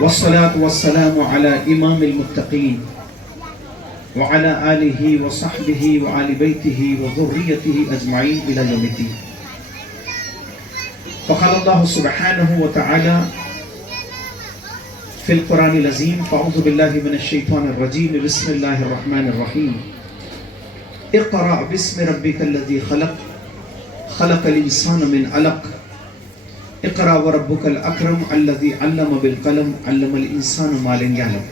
والصلاة والسلام على إمام المتقين وعلى آله وصحبه وآل بيته وذريته أجمعين إلى يوم الدين. فقال الله سبحانه وتعالى في القرآن العظيم: فأعوذ بالله من الشيطان الرجيم، بسم الله الرحمن الرحيم. اقرأ باسم ربك الذي خلق، خلق الإنسان من علق، اقرأ وربك الأكرم الذي علم بالقلم، علم الإنسان ما لم يعلم.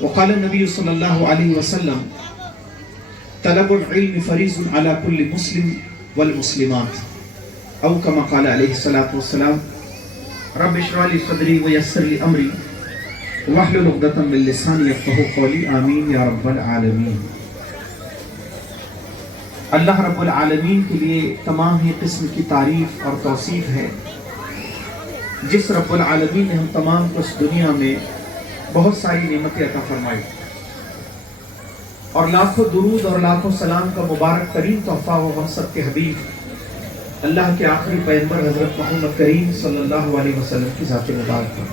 وقال النبي صلى الله عليه وسلم: طلب العلم فريض على كل مسلم والمسلمات، أو كما قال عليه الصلاة والسلام: رب اشرح لي صدري ويسر لي أمري واحلل عقدة من لساني يفقهوا قولي، آمین یا رب العالمین. اللہ رب العالمین کے لیے تمام ہی قسم کی تعریف اور توصیف ہے، جس رب العالمین نے ہم تمام کو اس دنیا میں بہت ساری نعمتیں عطا فرمائی، اور لاکھوں درود اور لاکھوں سلام کا مبارک ترین تحفہ ہو ہم سب کے حبیب اللہ کے آخری پیغمبر حضرت محمد کریم صلی اللہ علیہ وسلم کی ذات مبارک پر.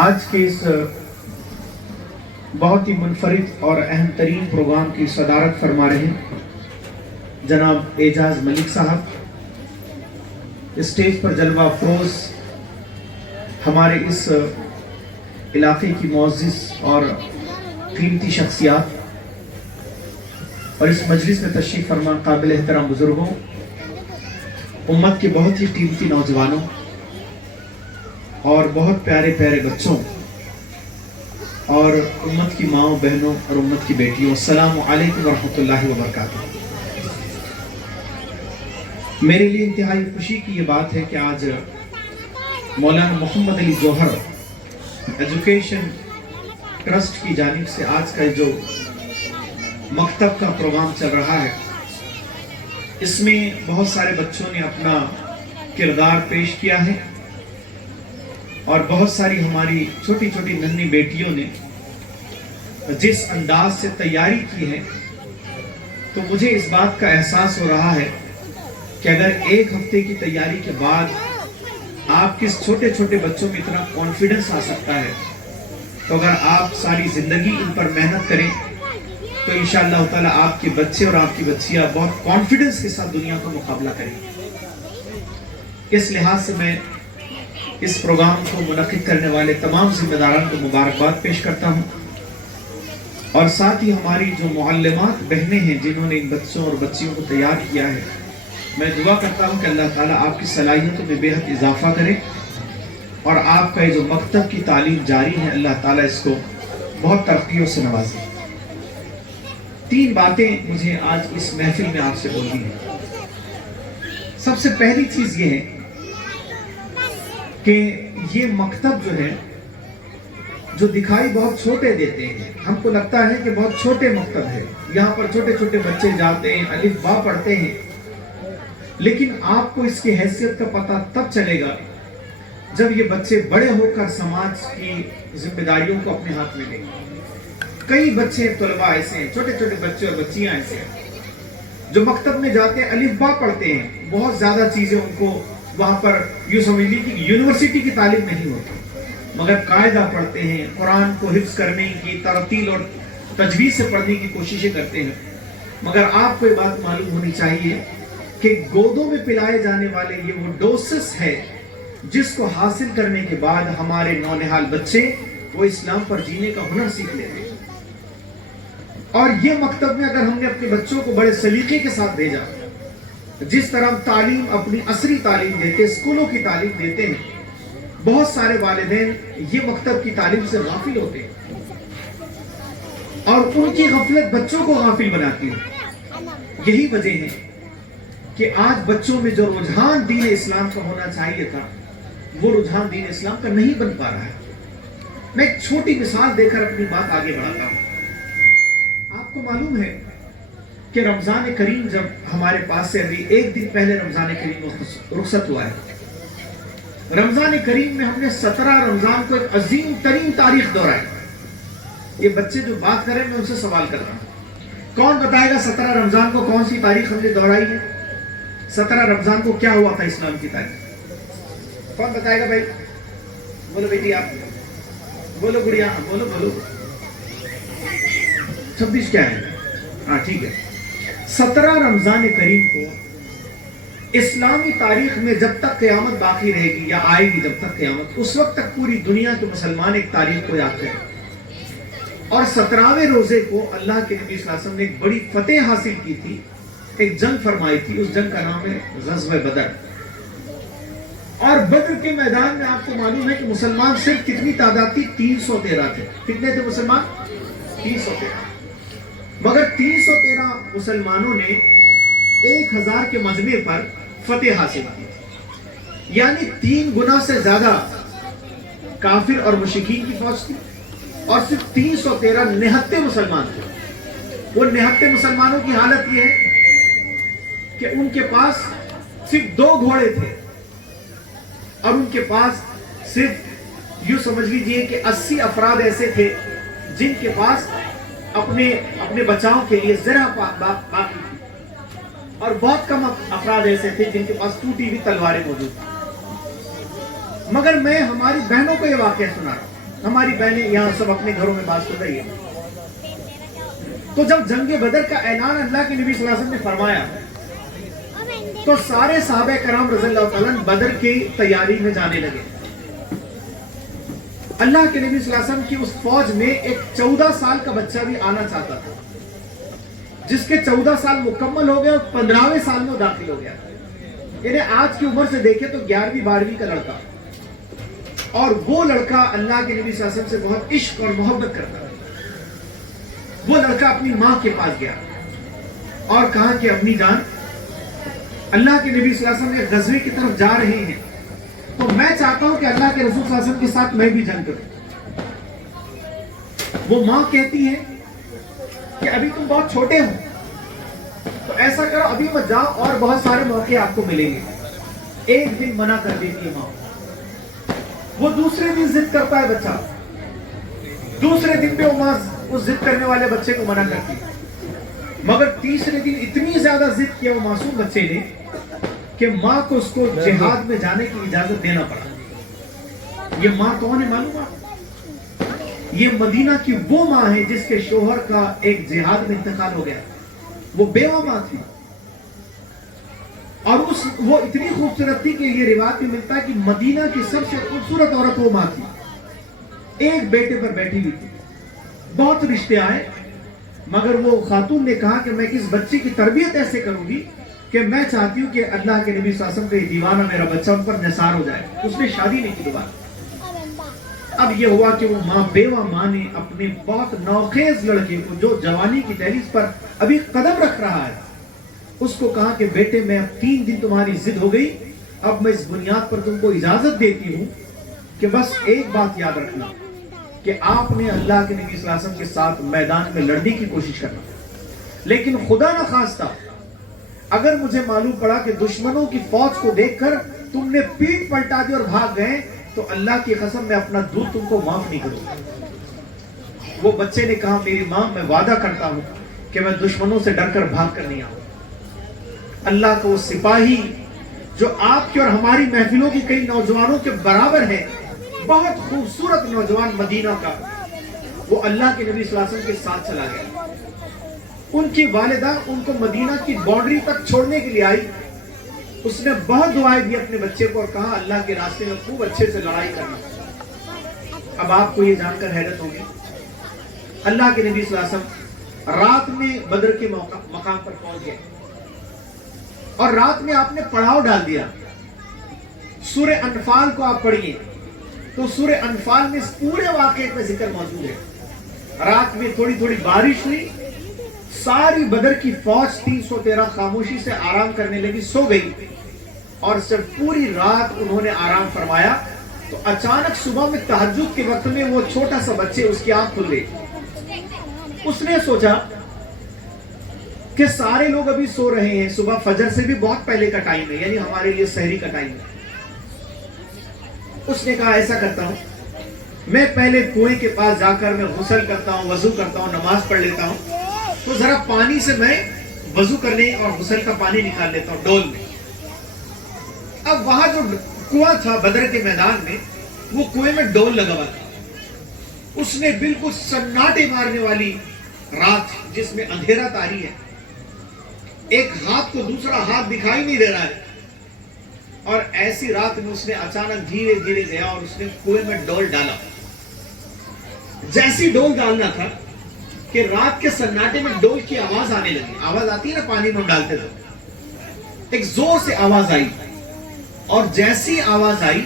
آج کے اس بہت ہی منفرد اور اہم ترین پروگرام کی صدارت فرما رہے ہیں جناب اعجاز ملک صاحب. اسٹیج پر جلوہ افروز ہمارے اس علاقے کی معزز اور قیمتی شخصیات، اور اس مجلس میں تشریف فرما قابل احترام بزرگوں، امت کے بہت ہی قیمتی نوجوانوں اور بہت پیارے پیارے بچوں اور امت کی ماؤں بہنوں اور امت کی بیٹیوں، السلام علیکم ورحمۃ اللہ وبرکاتہ. میرے لیے انتہائی خوشی کی یہ بات ہے کہ آج مولانا محمد علی جوہر ایجوکیشن ٹرسٹ کی جانب سے آج کا جو مکتب کا پروگرام چل رہا ہے، اس میں بہت سارے بچوں نے اپنا کردار پیش کیا ہے، اور بہت ساری ہماری چھوٹی چھوٹی ننھی بیٹیوں نے جس انداز سے تیاری کی ہے، تو مجھے اس بات کا احساس ہو رہا ہے کہ اگر ایک ہفتے کی تیاری کے بعد آپ کے چھوٹے چھوٹے بچوں میں اتنا کانفیڈنس آ سکتا ہے، تو اگر آپ ساری زندگی ان پر محنت کریں تو انشاءاللہ تعالیٰ آپ کے بچے اور آپ کی بچیاں بہت کانفیڈنس کے ساتھ دنیا کا مقابلہ کریں. اس لحاظ سے میں اس پروگرام کو منعقد کرنے والے تمام ذمہ داران کو مبارکباد پیش کرتا ہوں، اور ساتھ ہی ہماری جو معلمات بہنیں ہیں جنہوں نے ان بچوں اور بچیوں کو تیار کیا ہے، میں دعا کرتا ہوں کہ اللہ تعالیٰ آپ کی صلاحیتوں میں بے حد اضافہ کرے، اور آپ کا یہ جو مکتب کی تعلیم جاری ہے اللہ تعالیٰ اس کو بہت ترقیوں سے نوازے. 3 باتیں مجھے آج اس محفل میں آپ سے بولنی ہیں. سب سے پہلی چیز یہ ہے کہ یہ مکتب جو ہے، جو دکھائی بہت چھوٹے دیتے ہیں، ہم کو لگتا ہے کہ بہت چھوٹے مکتب ہے، یہاں پر چھوٹے چھوٹے بچے جاتے ہیں، الف با پڑھتے ہیں، لیکن آپ کو اس کی حیثیت کا پتہ تب چلے گا جب یہ بچے بڑے ہو کر سماج کی ذمہ داریوں کو اپنے ہاتھ میں لیں گے. کئی بچے طلباء ایسے ہیں، چھوٹے چھوٹے بچے اور بچیاں ایسے ہیں جو مکتب میں جاتے ہیں، الف با پڑھتے ہیں، بہت زیادہ چیزیں ان کو وہاں پر یوں سمجھ لی کہ یونیورسٹی کی تعلیم نہیں ہوتی، مگر قاعدہ پڑھتے ہیں، قرآن کو حفظ کرنے کی ترتیل اور تجوید سے پڑھنے کی کوششیں کرتے ہیں. مگر آپ کو یہ بات معلوم ہونی چاہیے کہ گودوں میں پلائے جانے والے یہ وہ ڈوسس ہے جس کو حاصل کرنے کے بعد ہمارے نونہال بچے وہ اسلام پر جینے کا ہنر سیکھ لیتے ہیں. اور یہ مکتب میں اگر ہم نے اپنے بچوں کو بڑے سلیقے کے ساتھ بھیجا، جس طرح تعلیم اپنی عصری تعلیم دیتے، اسکولوں کی تعلیم دیتے ہیں، بہت سارے والدین یہ مکتب کی تعلیم سے غافل ہوتے ہیں، اور ان کی غفلت بچوں کو غافل بناتی ہے. یہی وجہ ہے کہ آج بچوں میں جو رجحان دین اسلام کا ہونا چاہیے تھا، وہ رجحان دین اسلام کا نہیں بن پا رہا ہے. میں ایک چھوٹی مثال دے کر اپنی بات آگے بڑھاتا ہوں. آپ کو معلوم ہے کہ رمضان کریم جب ہمارے پاس سے ابھی 1 دن پہلے رمضان کریم رخصت ہوا ہے، رمضان کریم میں ہم نے 17 رمضان کو ایک عظیم ترین تاریخ دہرائی. یہ بچے جو بات کریں میں ان سے سوال کر رہا ہوں، کون بتائے گا 17 رمضان کو کون سی تاریخ ہم نے دہرائی ہے؟ 17 رمضان کو کیا ہوا تھا اسلام کی تاریخ؟ کون بتائے گا بھائی؟ بولو بیٹی آپ بولو گڑیا بولو بولو 26 کیا ہے؟ ہاں ٹھیک ہے. 17 رمضان کریم کو اسلامی تاریخ میں جب تک قیامت باقی رہے گی یا آئے گی جب تک قیامت، اس وقت تک پوری دنیا کے مسلمان ایک تاریخ کو یاد کریں. اور 17ویں روزے کو اللہ کے نبی صلی اللہ علیہ وسلم نے ایک بڑی فتح حاصل کی تھی، ایک جنگ فرمائی تھی. اس جنگ کا نام ہے غزوہ بدر. اور بدر کے میدان میں آپ کو معلوم ہے کہ مسلمان صرف کتنی تعداد تھی؟ 313 تھے. کتنے تھے مسلمان؟ 313. مگر 313 مسلمانوں نے 1000 کے مجمع پر فتح حاصل کی تھی. یعنی 3 گنا سے زیادہ کافر اور مشرکین کی فوج تھی، اور صرف 313 نہتے مسلمان تھے. وہ نہتے مسلمانوں کی حالت یہ ہے کہ ان کے پاس صرف 2 گھوڑے تھے، اور ان کے پاس صرف یوں سمجھ لیجئے کہ 80 افراد ایسے تھے جن کے پاس اپنے بچاؤ کے لیے زرہ باقی تھی، اور بہت کم افراد ایسے تھے جن کے پاس ٹوٹی ہوئی تلواریں موجود تھیں. مگر میں ہماری بہنوں کو یہ واقعہ سنا رہا ہوں. ہماری بہنیں یہاں سب اپنے گھروں میں بات کر رہی ہیں. تو جب جنگ بدر کا اعلان اللہ کے نبی صلی اللہ علیہ وسلم نے فرمایا تو سارے صحابہ کرام رضی اللہ تعالیٰ بدر کی تیاری میں جانے لگے. اللہ کے نبی صلی اللہ علیہ وسلم کی اس فوج میں ایک 14 سال کا بچہ بھی آنا چاہتا تھا، جس کے 14 سال مکمل ہو گئے اور 15ویں سال میں داخل ہو گیا. یعنی آج کی عمر سے دیکھے تو 11ویں 12ویں کا لڑکا، اور وہ لڑکا اللہ کے نبی صلی اللہ علیہ وسلم سے بہت عشق اور محبت کرتا تھا. وہ لڑکا اپنی ماں کے پاس گیا اور کہا کہ امی جان، اللہ کے نبی صلی اللہ علیہ وسلم نے غزوے کی طرف جا رہے ہیں، تو میں چاہتا ہوں کہ اللہ کے رسول صلی اللہ علیہ وسلم کے ساتھ میں بھی جنگ کروں. وہ ماں کہتی ہے کہ ابھی تم بہت چھوٹے ہو، تو ایسا کرو ابھی مت جاؤ، اور بہت سارے موقع آپ کو ملیں گے. ایک دن منع کر دیتی ہے ماں. وہ دوسرے دن ضد کرتا ہے بچہ، دوسرے دن پہ وہ ماں اس ضد کرنے والے بچے کو منع کرتی ہے. مگر تیسرے دن اتنی زیادہ ضد کیا وہ معصوم بچے نے کہ ماں کو اس کو جہاد میں جانے کی اجازت دینا پڑا. یہ ماں کون ہے معلوم ہے؟ یہ مدینہ کی وہ ماں ہے جس کے شوہر کا ایک جہاد میں انتقال ہو گیا. وہ بیوہ ماں تھی، اور وہ اتنی خوبصورت تھی کہ یہ روایت میں ملتا ہے کہ مدینہ کی سب سے خوبصورت عورت وہ ماں تھی. ایک بیٹے پر بیٹھی ہوئی تھی، بہت رشتے آئے، مگر وہ خاتون نے کہا کہ میں اس بچے کی تربیت ایسے کروں گی کہ میں چاہتی ہوں کہ اللہ کے نبی صلی اللہ علیہ وسلم کا یہ دیوانہ میرا بچہ ان پر نثار ہو جائے. اس نے شادی نہیں کی دوبارہ. اب یہ ہوا کہ وہ ماں بیوہ ماں نے اپنے بہت نوخیز لڑکے کو جو جوانی کی دہلیز پر ابھی قدم رکھ رہا ہے، اس کو کہا کہ بیٹے میں اب 3 دن تمہاری ضد ہو گئی، اب میں اس بنیاد پر تم کو اجازت دیتی ہوں کہ بس ایک بات یاد رکھنا کہ آپ نے اللہ کے نبی صلی اللہ علیہ وسلم کے ساتھ میدان میں لڑنے کی کوشش کرنا، لیکن خدا نہ خواستہ اگر مجھے معلوم پڑا کہ دشمنوں کی فوج کو دیکھ کر تم نے پیٹ پلٹا دی اور بھاگ گئے تو اللہ کی قسم میں اپنا دودھ تم کو معاف نہیں کروں. وہ بچے نے کہا میری ماں میں وعدہ کرتا ہوں کہ میں دشمنوں سے ڈر کر بھاگ کر نہیں آؤں. اللہ کا وہ سپاہی جو آپ کی اور ہماری محفلوں کی کئی نوجوانوں کے برابر ہے، بہت خوبصورت نوجوان مدینہ کا، وہ اللہ کے نبی صلی اللہ علیہ وسلم کے ساتھ چلا گیا. ان کی والدہ ان کو مدینہ کی باؤنڈری تک چھوڑنے کے لیے آئی. اس نے بہت دعائیں دی اپنے بچے کو اور کہا اللہ کے راستے میں خوب اچھے سے لڑائی کرنا. اب آپ کو یہ جان کر حیرت ہوگی، اللہ کے نبی صلی اللہ علیہ وسلم رات میں بدر کے مقام پر پہنچ گئے اور رات میں آپ نے پڑاؤ ڈال دیا. سورہ انفال کو آپ پڑھیے تو سورہ انفال میں اس پورے واقعے کا ذکر موجود ہے. رات میں تھوڑی تھوڑی بارش ہوئی، ساری بدر کی فوج 313 خاموشی سے آرام کرنے لگی، سو گئی، اور جب پوری رات انہوں نے آرام فرمایا تو اچانک صبح میں تہجد کے وقت میں وہ چھوٹا سا بچے اس کی آنکھ کھل گئی. اس نے سوچا کہ سارے لوگ ابھی سو رہے ہیں، صبح فجر سے بھی بہت پہلے کا ٹائم ہے، یعنی ہمارے لیے سحری کا ٹائم ہے. اس نے کہا ایسا کرتا ہوں میں پہلے کنویں کے پاس جا کر میں غسل کرتا ہوں، وضو کرتا ہوں، نماز پڑھ لیتا ہوں، تو ذرا پانی سے میں وضو کرنے اور غسل کا پانی نکال لیتا ہوں ڈول میں. اب وہاں جو کنواں تھا بدر کے میدان میں، وہ کنویں میں ڈول لگا ہوا تھا. اس نے بالکل سناٹے مارنے والی رات جس میں اندھیرا تاری ہے, ایک ہاتھ کو دوسرا ہاتھ دکھائی نہیں دے رہا ہے, اور ایسی رات میں اس نے اچانک دھیرے دھیرے گیا اور اس نے کنویں میں ڈول ڈالا. جیسی ڈول ڈالنا تھا کہ رات کے سناٹے میں ڈول کی آواز آنے لگی. آواز آتی ہے نا پانی میں ڈالتے تو, ایک زور سے آواز آئی, اور جیسی آواز آئی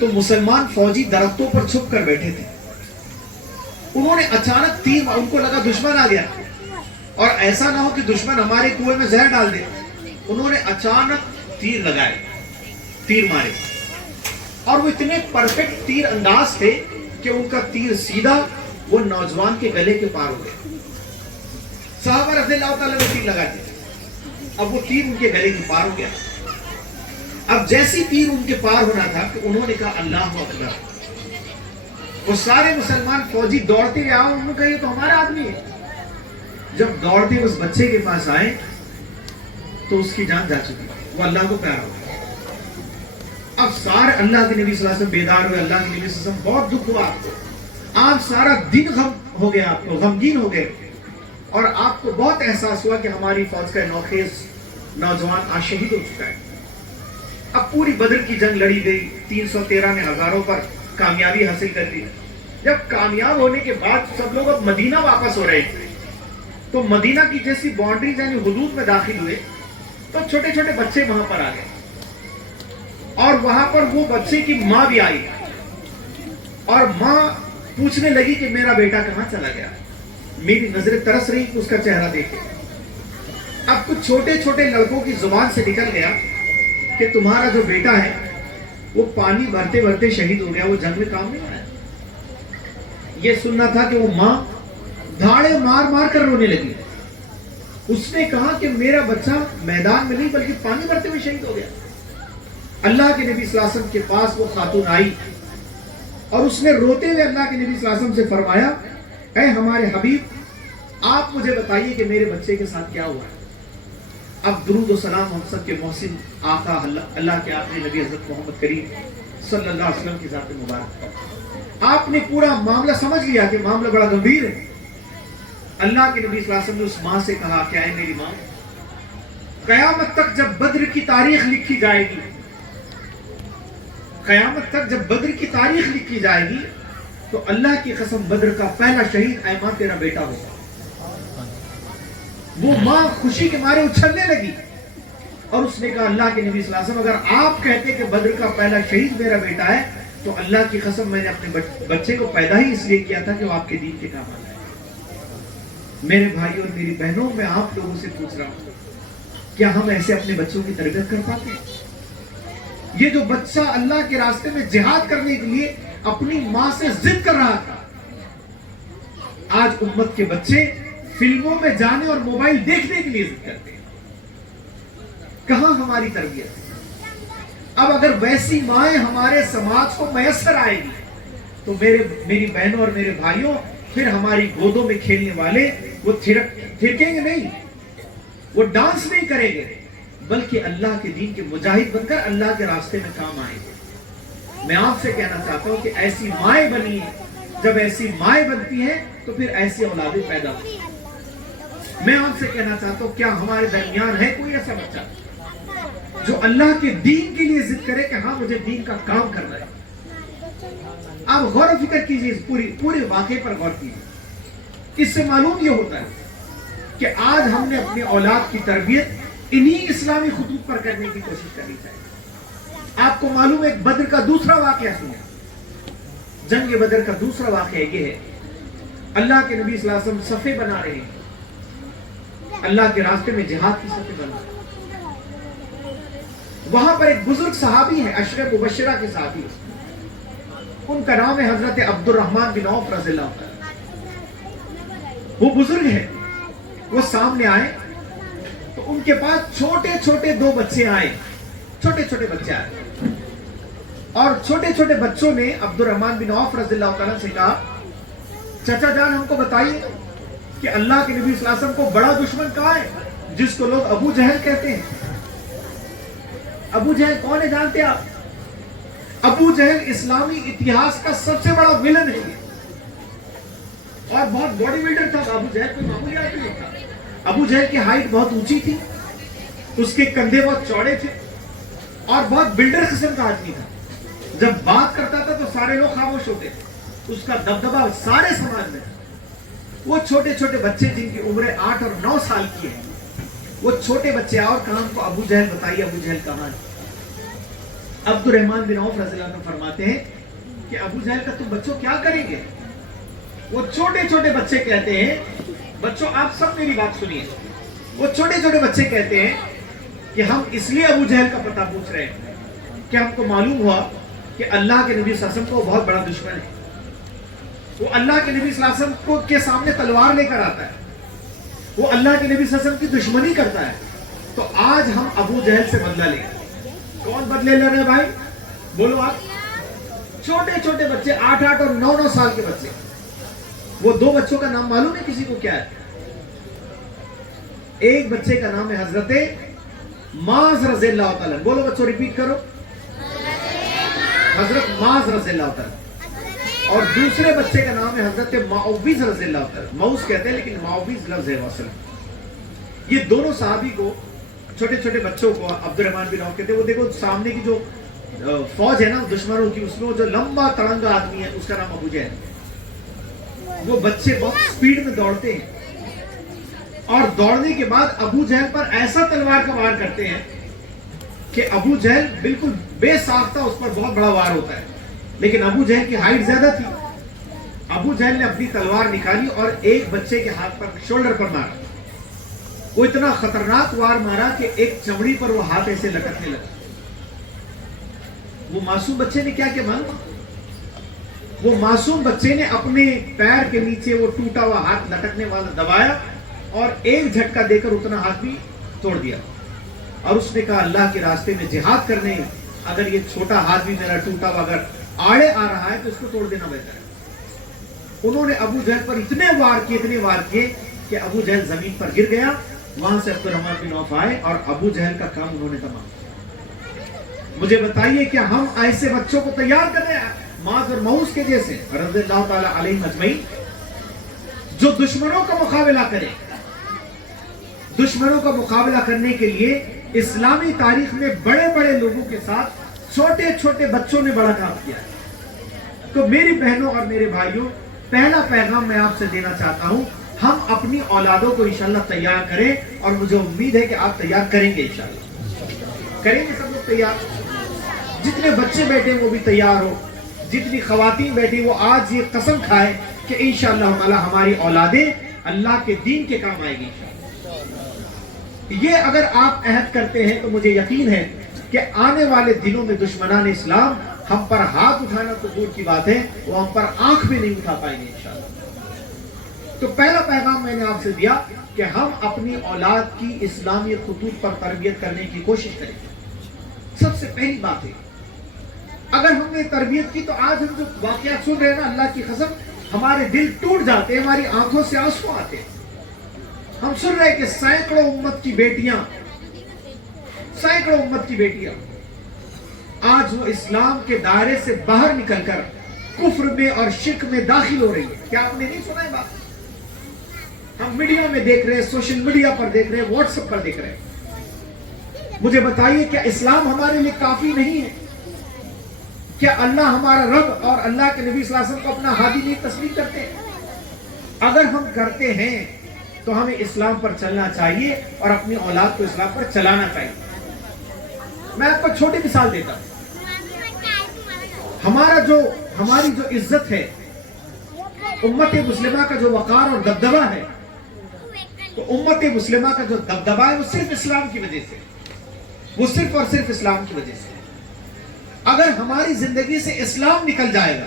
تو مسلمان فوجی درختوں پر چھپ کر بیٹھے تھے. انہوں نے اچانک تیر, ان کو لگا دشمن آ گیا اور ایسا نہ ہو کہ دشمن ہمارے کنویں میں زہر ڈال دے. انہوں نے اچانک تیر لگائے, تیر مارے, اور وہ اتنے پرفیکٹ تیر انداز تھے کہ ان کا تیر سیدھا وہ نوجوان کے گلے کے پار ہو گئے. صحابہ رضی اللہ تعالیٰ نے تیر لگاتے, اب وہ تیر ان کے گلے کے پار ہو گیا. اب جیسی تیر ان کے پار ہونا تھا کہ انہوں نے کہا اللہ اکبر. وہ سارے مسلمان فوجی دوڑتے ہوئے آئے, انہوں نے کہا یہ تو ہمارا آدمی ہے. جب دوڑتے اس بچے کے پاس آئے تو اس کی جان جا چکی, وہ اللہ کو پیارا ہو گیا. اب سارے اللہ کے نبی صلی اللہ علیہ وسلم بیدار ہوئے. اللہ کے نبی صلی اللہ علیہ وسلم بہت دکھ ہوا آپ کو, آپ سارا دن غم ہو گیا, آپ کو غمگین ہو گئے, اور آپ کو بہت احساس ہوا کہ ہماری فوج کا نوخیز نوجوان آج شہید ہو چکا ہے. اب پوری بدر کی جنگ لڑی گئی, 313 میں ہزاروں پر کامیابی حاصل کر لی. جب کامیاب ہونے کے بعد سب لوگ اب مدینہ واپس ہو رہے تھے, تو مدینہ کی جیسی باؤنڈریز یعنی حدود میں داخل ہوئے تو چھوٹے چھوٹے بچے وہاں پر آ گئے, اور وہاں پر وہ بچے کی ماں بھی آئی, اور ماں پوچھنے لگی کہ میرا بیٹا کہاں چلا گیا. میری نظریں ترس رہی کہ اس کا چہرہ دیکھے. اب کچھ چھوٹے چھوٹے لڑکوں کی زبان سے نکل گیا کہ تمہارا جو بیٹا ہے وہ پانی بھرتے بھرتے شہید ہو گیا, وہ جنگ میں کام نہیں آیا. یہ سننا تھا کہ وہ ماں دھاڑے مار مار کر رونے لگی. اس نے کہا کہ میرا بچہ میدان میں نہیں بلکہ پانی بھرتے ہوئے شہید ہو گیا. اللہ کے نبی صلی اللہ علیہ وسلم کے پاس وہ خاتون آئی, اور اس نے روتے ہوئے اللہ کے نبی صلی اللہ علیہ وسلم سے فرمایا, اے ہمارے حبیب, آپ مجھے بتائیے کہ میرے بچے کے ساتھ کیا ہوا ہے. اب درود و سلام ہم سب کے محسن آقا اللہ کے آخری نبی حضرت محمد کریم صلی اللہ علیہ وسلم کی ذات مبارک. آپ نے پورا معاملہ سمجھ لیا کہ معاملہ بڑا گمبھیر ہے. اللہ کے نبی صلی اللہ علیہ وسلم نے اس ماں سے کہا, کیا ہے میری ماں, قیامت تک جب بدر کی تاریخ لکھی جائے گی, قیامت تک جب بدر کی تاریخ لکھی جائے گی تو اللہ کی قسم بدر کا پہلا شہید اے ماں تیرا بیٹا ہوگا. وہ ماں خوشی کے مارے اچھلنے لگی, اور اس نے کہا اللہ کے نبی صلی اللہ علیہ وسلم, اگر آپ کہتے کہ بدر کا پہلا شہید میرا بیٹا ہے تو اللہ کی قسم میں نے اپنے بچے کو پیدا ہی اس لیے کیا تھا کہ وہ آپ کے دین کے کام آنا ہے. میرے بھائی اور میری بہنوں, میں آپ لوگوں سے پوچھ رہا ہوں, کیا ہم ایسے اپنے بچوں کی تربیت کر پاتے ہیں؟ یہ جو بچہ اللہ کے راستے میں جہاد کرنے کے لیے اپنی ماں سے ضد کر رہا تھا, آج امت کے بچے فلموں میں جانے اور موبائل دیکھنے کے لیے ضد کرتے ہیں. کہاں ہماری تربیت ہے؟ اب اگر ویسی مائیں ہمارے سماج کو میسر آئے گی تو میری بہنوں اور میرے بھائیوں, پھر ہماری گودوں میں کھیلنے والے وہ تھرکیں گے نہیں, وہ ڈانس نہیں کریں گے, بلکہ اللہ کے دین کے مجاہد بن کر اللہ کے راستے میں کام آئیں گے. میں آپ سے کہنا چاہتا ہوں کہ ایسی مائیں بنی ہیں, جب ایسی مائیں بنتی ہیں تو پھر ایسی اولادیں پیدا ہوتی ہیں. میں آپ سے کہنا چاہتا ہوں, کیا ہمارے درمیان ہے کوئی ایسا بچہ جو اللہ کے دین کے لیے ضد کرے کہ ہاں مجھے دین کا کام کرنا ہے؟ آپ غور و فکر کیجیے, پورے واقعے پر غور کیجیے. اس سے معلوم یہ ہوتا ہے کہ آج ہم نے اپنے اولاد کی تربیت انہی اسلامی خطوط پر کرنے کی کوشش کرنی چاہیے. آپ کو معلوم ہے بدر کا دوسرا واقعہ سنیں, جنگ بدر کا دوسرا واقعہ یہ ہے, اللہ کے نبی صلی اللہ علیہ وسلم صفے بنا رہے ہیں, اللہ کے راستے میں جہاد کی صفے بنا رہے ہیں. وہاں پر ایک بزرگ صحابی ہے, عشرہ مبشرہ کے صحابی, ان کا نام ہے حضرت عبد الرحمن بن عوف رضی اللہ عنہ. وہ بزرگ ہے, وہ سامنے آئے تو ان کے پاس چھوٹے چھوٹے دو بچے آئے, چھوٹے چھوٹے بچے آئے, اور چھوٹے چھوٹے بچوں نے عبد الرحمن بن عوف رضی اللہ تعالیٰ سے کہا, چچا جان ہم کو بتائیے کہ اللہ کے نبی صلی اللہ علیہ وسلم کو بڑا دشمن کہا ہے جس کو لوگ ابو جہل کہتے ہیں. ابو جہل کون ہے جانتے آپ؟ ابو جہل اسلامی اتہاس کا سب سے بڑا ویلن ہے اور بہت باڈی بلڈر تھا. ابو جہل کوئی معمولی آدمی نہیں تھا. ابو جہل کی ہائٹ بہت اونچی تھی, اس کے کندھے بہت چوڑے تھے اور بہت بلڈر قسم کا آدمی تھا. جب بات کرتا تھا تو سارے لوگ خاموش ہوتے تھے. اس کا دبدبا سارے سماج میں. وہ چھوٹے چھوٹے بچے جن کی عمریں 8 اور 9 سال کی ہیں, وہ چھوٹے بچے اور کام کو ابو جہل بتائیے ابو جہل کہاں ہے. عبد الرحمن بن عوف رضی اللہ عنہ فرماتے ہیں کہ ابو جہل کا تم بچوں کیا کریں گے. وہ چھوٹے چھوٹے بچے کہتے ہیں, بچوں آپ سب میری بات سنیے, وہ چھوٹے چھوٹے بچے کہتے ہیں کہ ہم اس لیے ابو جہل کا پتہ پوچھ رہے ہیں کہ ہم کو معلوم ہوا کہ اللہ کے نبی صلی اللہ علیہ وسلم کو بہت بڑا دشمن ہے. وہ اللہ کے نبی صلی اللہ علیہ وسلم کو کے سامنے تلوار لے کر آتا ہے, وہ اللہ کے نبی صلی اللہ علیہ وسلم کی دشمنی کرتا ہے. تو آج ہم ابو جہل سے بدلہ لیں گے. کون بدلے لے رہے ہیں بھائی, بولو آپ. چھوٹے چھوٹے بچے 8 اور 9 سال کے بچے. وہ 2 بچوں کا نام معلوم ہے کسی کو کیا ہے؟ ایک بچے کا نام ہے حضرت معاذ رضی اللہ تعالیٰ. بولو بچوں, ریپیٹ کرو, حضرت معاذ رضی اللہ تعالیٰ. اور دوسرے بچے کا نام ہے حضرت معوذ رضی اللہ تعالیٰ. معوذ کہتے ہیں لیکن معوذ لفظ ہے وصل. یہ دونوں صحابی کو, چھوٹے چھوٹے بچوں کو عبد الرحمن بن عوف کہتے ہیں. وہ دیکھو سامنے کی جو فوج ہے نا دشمنوں کی, اس میں جو لمبا تڑنگا آدمی ہے اس کا نام ابو جہل. وہ بچے بہت سپیڈ میں دوڑتے ہیں اور دوڑنے کے بعد ابو جہل پر ایسا تلوار کا وار کرتے ہیں کہ ابو جہل بالکل بے ساختہ اس پر بہت بڑا وار ہوتا ہے. لیکن ابو جہل کی ہائٹ زیادہ تھی. ابو جہل نے اپنی تلوار نکالی اور ایک بچے کے ہاتھ پر, شولڈر پر مارا. وہ اتنا خطرناک وار مارا کہ ایک چمڑی پر وہ ہاتھ ایسے لٹکنے لگا. وہ معصوم بچے نے کیا کیا معلوم؟ وہ معصوم بچے نے اپنے پیر کے نیچے وہ ٹوٹا ہوا ہاتھ لٹکنے والا دبایا اور ایک جھٹکا دے کر اتنا ہاتھ بھی توڑ دیا. اور اس نے کہا اللہ کے راستے میں جہاد کرنے, اگر یہ چھوٹا ہاتھ بھی میرا ٹوٹا ہوا اگر آڑے آ رہا ہے تو اس کو توڑ دینا بہتر ہے. انہوں نے ابو جہل پر اتنے وار کیے کہ ابو جہل زمین پر گر گیا. وہاں سے عبد الرحمن بن عوف آئے اور ابو جہل کا کام انہوں نے تمام کیا. مجھے بتائیے کہ ہم ایسے بچوں کو تیار کر رہے ہیں معاذ اور معوذ کے جیسے رضی اللہ تعالی علیہم اجمعین, جو دشمنوں کا مقابلہ کریں. دشمنوں کا مقابلہ کرنے کے لیے اسلامی تاریخ میں بڑے بڑے لوگوں کے ساتھ چھوٹے چھوٹے بچوں نے بڑا کام کیا ہے. تو میری بہنوں اور میرے بھائیوں, پہلا پیغام میں آپ سے دینا چاہتا ہوں, ہم اپنی اولادوں کو انشاءاللہ تیار کریں اور مجھے امید ہے کہ آپ تیار کریں گے. انشاءاللہ کریں گے سب لوگ تیار. جتنے بچے بیٹھے وہ بھی تیار ہو, جتنی خواتین بیٹھی وہ آج یہ قسم کھائے کہ انشاءاللہ تعالی ہماری اولادیں اللہ کے دین کے کام آئے گی. یہ اگر آپ عہد کرتے ہیں تو مجھے یقین ہے کہ آنے والے دنوں میں دشمنان اسلام ہم پر ہاتھ اٹھانا تو دور کی بات ہے, وہ ہم پر آنکھ بھی نہیں اٹھا پائیں گے انشاءاللہ. تو پہلا پیغام میں نے آپ سے دیا کہ ہم اپنی اولاد کی اسلامی خطوط پر تربیت کرنے کی کوشش کریں. سب سے پہلی بات ہے, اگر ہم نے تربیت کی تو آج ہم جو واقعات سن رہے ہیں نا, اللہ کی قسم ہمارے دل ٹوٹ جاتے ہیں, ہماری آنکھوں سے آنسو آتے ہیں. ہم سن رہے ہیں کہ سینکڑوں امت کی بیٹیاں آج وہ اسلام کے دائرے سے باہر نکل کر کفر میں اور شرک میں داخل ہو رہی ہے. کیا آپ نے نہیں سنا ہے بات؟ ہم میڈیا میں دیکھ رہے ہیں, سوشل میڈیا پر دیکھ رہے ہیں, واٹس ایپ پر دیکھ رہے ہیں. مجھے بتائیے کیا اسلام ہمارے لیے کافی نہیں ہے؟ کیا اللہ ہمارا رب اور اللہ کے نبی صلی اللہ علیہ وسلم کو اپنا ہادی نہیں تسلیم کرتے؟ اگر ہم کرتے ہیں تو ہمیں اسلام پر چلنا چاہیے اور اپنی اولاد کو اسلام پر چلانا چاہیے. میں آپ کو چھوٹی مثال دیتا ہوں. ہماری جو عزت ہے, امت مسلمہ کا جو وقار اور دبدبہ ہے, تو امت مسلمہ کا جو دبدبہ ہے وہ صرف اسلام کی وجہ سے, وہ صرف اور صرف اسلام کی وجہ سے. اگر ہماری زندگی سے اسلام نکل جائے گا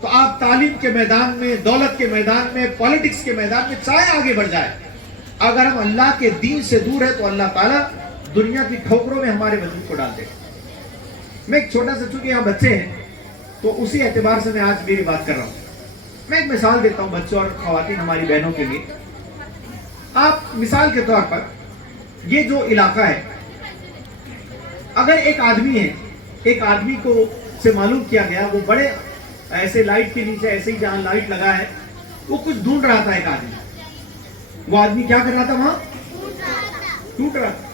تو آپ تعلیم کے میدان میں, دولت کے میدان میں, پالیٹکس کے میدان میں چاہے آگے بڑھ جائے, اگر ہم اللہ کے دین سے دور ہیں تو اللہ تعالیٰ دنیا کی ٹھوکروں میں ہمارے وجود کو ڈال دے. میں ایک چھوٹا سا, چونکہ یہاں بچے ہیں تو اسی اعتبار سے میں آج میری بات کر رہا ہوں. میں ایک مثال دیتا ہوں بچوں اور خواتین ہماری بہنوں کے لیے. آپ مثال کے طور پر یہ جو علاقہ ہے, اگر ایک آدمی ہے, ایک آدمی کو سے معلوم کیا گیا وہ بڑے ایسے لائٹ کے نیچے ایسے ہی جہاں لائٹ لگا ہے وہ کچھ ڈھونڈ رہا تھا. ایک آدمی, وہ آدمی کیا کر رہا تھا وہاں؟ ڈھونڈ رہا تھا.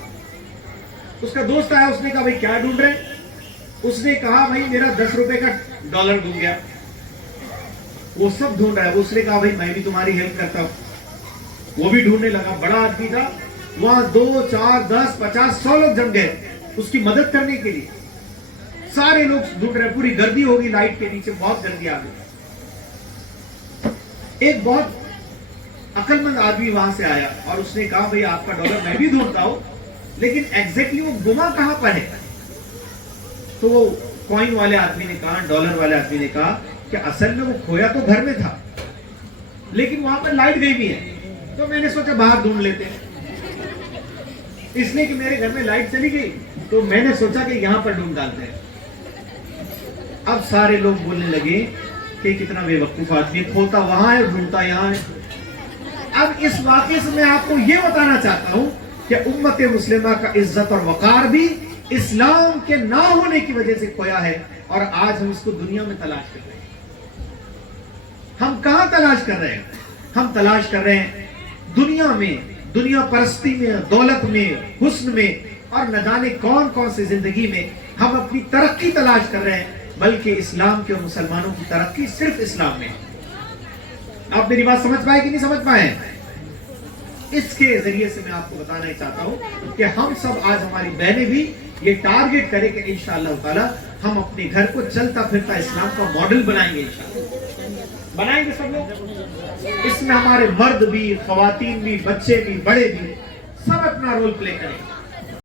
اس کا دوست آیا, اس نے کہا بھائی کیا ڈھونڈ رہے ہیں؟ اس نے کہا بھائی میرا 10 روپے کا ڈالر ڈھونڈ گیا. وہ سب ڈھونڈ رہا ہے. اس نے کہا بھائی میں بھی تمہاری ہیلپ کرتا ہوں. وہ بھی ڈھونڈنے لگا. بڑا آدمی تھا, وہاں 2 4 10 50 100 لوگ جم گئے اس کی مدد کرنے کے لیے. سارے لوگ ڈھونڈ رہے, پوری گردی ہوگی لائٹ کے نیچے, بہت گردی آ گئی. ایک بہت عقل مند آدمی وہاں سے آیا اور اس نے کہا بھائی آپ کا ڈالر میں بھی ڈھونڈتا ہوں, لیکن ایگزیکٹلی وہ گما کہاں پر ہے؟ تو وہ کوائن والے آدمی نے کہا, ڈالر والے آدمی نے کہا کہ اصل میں وہ کھویا تو گھر میں تھا, لیکن وہاں پر لائٹ گئی بھی ہے, تو میں نے سوچا باہر ڈھونڈ لیتے ہیں. اس لیے کہ میرے گھر میں لائٹ چلی گئی تو میں نے سوچا کہ یہاں پر ڈھونڈ ڈالتے ہیں. اب سارے لوگ بولنے لگے کہ کتنا بے وقوف آدمی, کھوتا وہاں ہے ڈھونڈتا یہاں ہے. اب اس واقعے سے میں آپ کو یہ بتانا چاہتا ہوں کہ امت مسلمہ کا عزت اور وقار بھی اسلام کے نہ ہونے کی وجہ سے کھویا ہے, اور آج ہم اس کو دنیا میں تلاش کر رہے ہیں. ہم کہاں تلاش کر رہے ہیں؟ ہم تلاش کر رہے ہیں دنیا میں, دنیا پرستی میں, دولت میں, حسن میں, اور نہ جانے کون کون سی زندگی میں ہم اپنی ترقی تلاش کر رہے ہیں, بلکہ اسلام کے اور مسلمانوں کی ترقی صرف اسلام میں. آپ میری بات سمجھ پائے کہ نہیں سمجھ پائے؟ اس کے ذریعے سے میں آپ کو بتانا چاہتا ہوں کہ ہم سب آج, ہماری بہنیں بھی یہ ٹارگٹ کریں کہ انشاءاللہ تعالی ہم اپنے گھر کو چلتا پھرتا اسلام کا ماڈل بنائیں گے. انشاءاللہ بنائیں گے سب لوگ. اس میں ہمارے مرد بھی, خواتین بھی, بچے بھی, بڑے بھی, سب اپنا رول پلے کریں.